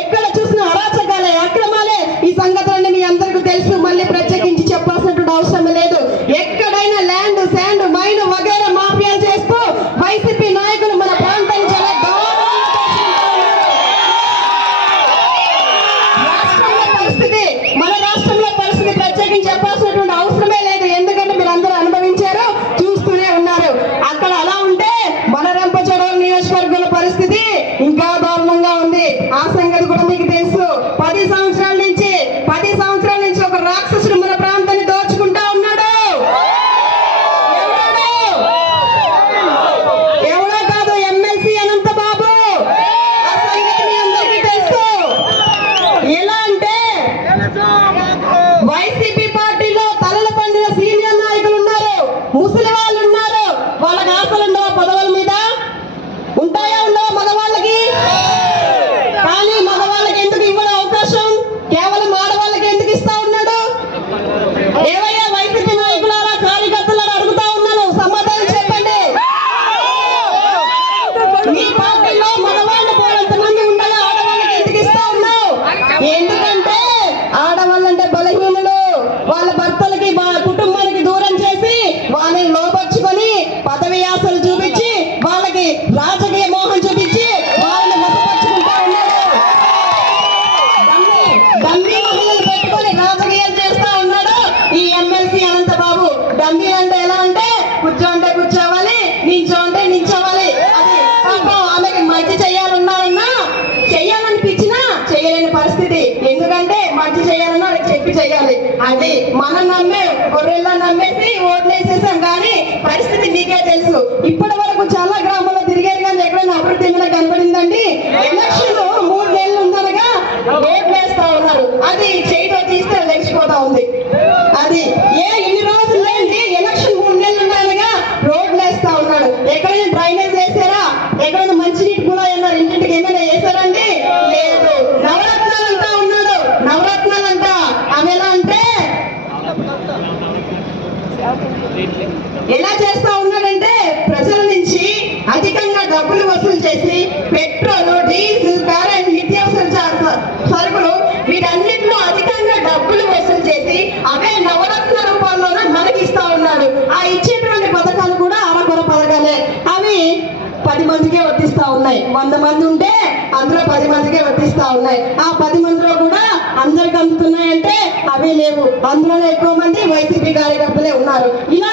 ఎక్కడ చూసిన అరాచకాలే, అక్రమాలే. ఈ సంగతులన్నీ మీ అందరికీ తెలుసు, మళ్ళీ ప్రత్యేకించి చెప్పాల్సినటువంటి అవసరం లేదు. ఎక్కడైనా ల్యాండ్, శాండ్, మైన్ వగైరా మాఫియాలు చేస్తూ వైసీపీ నాయకులు మన ప్రాంతాన్ని చాలా మన రాష్ట్రంలో పరిస్థితి ప్రత్యేకించి చెప్పాల్సినటువంటి అవసరమే లేదు. ఎందుకంటే మీరు అందరూ అనుభవించారు, చూస్తూనే ఉన్నారు. అక్కడ అలా ఉంటే మన రంపచోడవరం నియోజకవర్గంలో పరిస్థితి ఇంకా దారుణంగా ఉంది. ఆ సంగతి కూడా మీకు తెలుసు. 10 సంవత్సరాల నుంచి ఒక రాక్షసుడు మన ప్రాంతాన్ని దోచుకుంటా ఉన్నాడు. ఎవడో కాదు, ఎమ్మెల్సీ అనంత బాబు. ఆ సంగతి మీ అందరికీ తెలుసు. ఎలా అంటే వైసీపీ పార్టీలో తలలు పండిన సీనియర్ నాయకులు ఉన్నారు, ముసలి వాళ్ళు ఉన్నారు. వాళ్ళకి ఆశలు ఉండవా? పదవుల మీద ఉంటాయా? ఉండవా మగవాళ్ళకి? కానీ మగవాళ్ళకి ఎందుకు ఇవ్వడం అవకాశం? కేవలం ఆడవాళ్ళకి ఎందుకు ఇస్తా ఉన్నాడు? ఏవయ్యా వైసీపీ నాయకులారా, కార్యకర్తలారా అడుగుతా ఉన్నాను, సమాధానం చెప్పండి. మీ పార్టీలో మగవాళ్ళు పోలంత మంది ఉండగా ఆడవాళ్ళకి ఎందుకు ఇస్తా ఉన్నావు? ఎందుకంటే ఆడవాళ్ళంటే బలహీనులు. వాళ్ళ భర్తలకి, కుటుంబానికి దూరం చేసి వాళ్ళని లోపరుచుకొని పదవి ఆశలు చూపించి వాళ్ళకి రాజకీయ మోహం చూపించి వాళ్ళని మొదపరుచుకుంటా ఉన్నారు. డమ్మీ మహిళలు పెట్టుకొని రాజకీయాలు చేస్తా ఉన్నాడు ఈ ఎమ్మెల్సీ అనంత బాబు. డమ్మీ అంటే ఎలా అంటే కూర్చో అంటే కూర్చోవాలి, నించో అంటే నించోవాలి. అది పాపం ఆమెకి మంచి చేయాలన్నారన్నా, చెయ్యాలనిపించినా చేయలేని పరిస్థితి. ఎందుకంటే మంచి చేయాలన్నా చెప్పి చేయాలి. అది మనం నమ్మే గొర్రెల్లా నమ్మేసి ఓట్లేసేసాం. కానీ పరిస్థితి మీకే తెలుసు. ఇప్పటి వరకు చాలా గ్రామాల్లో తిరిగారు, కానీ ఎక్కడైనా అభివృద్ధి ఏమైనా కనబడిందండి? ఎలక్షన్ 3 నెలలు ఉందనగా ఓట్లు వేస్తా ఉన్నారు. అది చేయితో తీస్తే లేచిపోతా ఉంది. అది ఇన్ని రోజులు లేని ఎలక్షన్ 3 నెలలు ఉన్నాయనగా రోడ్లు వేస్తా ఉన్నాడు. ఎక్కడైనా డ్రైనేజ్ వేసారా? ఎక్కడైనా మంచినీటి కుళాయి అన్నారు, ఇంటింటికి ఏమైనా వేసారండి? లేదు. నవరత్నాలు అంటా ఉన్నాడు, నవరత్నాలు అంట. అవి ఎలా అంటే ఎలా చేస్తా ఉన్నాడంటే ప్రజల నుంచి అధికంగా డబ్బులు వసూలు చేసి పెట్రోల్, డీజిల్, కరెంట్, నిత్యావసర సరుకులు వీటన్నిటిలో అధికంగా డబ్బులు వసూలు చేసి అవే నవరత్న రూపాల్లోనే మనకి ఇస్తా ఉన్నాడు. ఆ ఇచ్చేటువంటి పథకాలు కూడా అరకొర పథకాలే. అవి 10 మందికే వర్తిస్తా ఉన్నాయి. 100 మంది ఉంటే అందులో 10 మందికే వర్తిస్తా ఉన్నాయి. ఆ 10 మందిలో కూడా అందరికి అందుతున్నాయంటే అవి లేవు. అందులో ఎక్కువ మంది వైసీపీ కార్యకర్తలే ఉన్నారు. ఇలా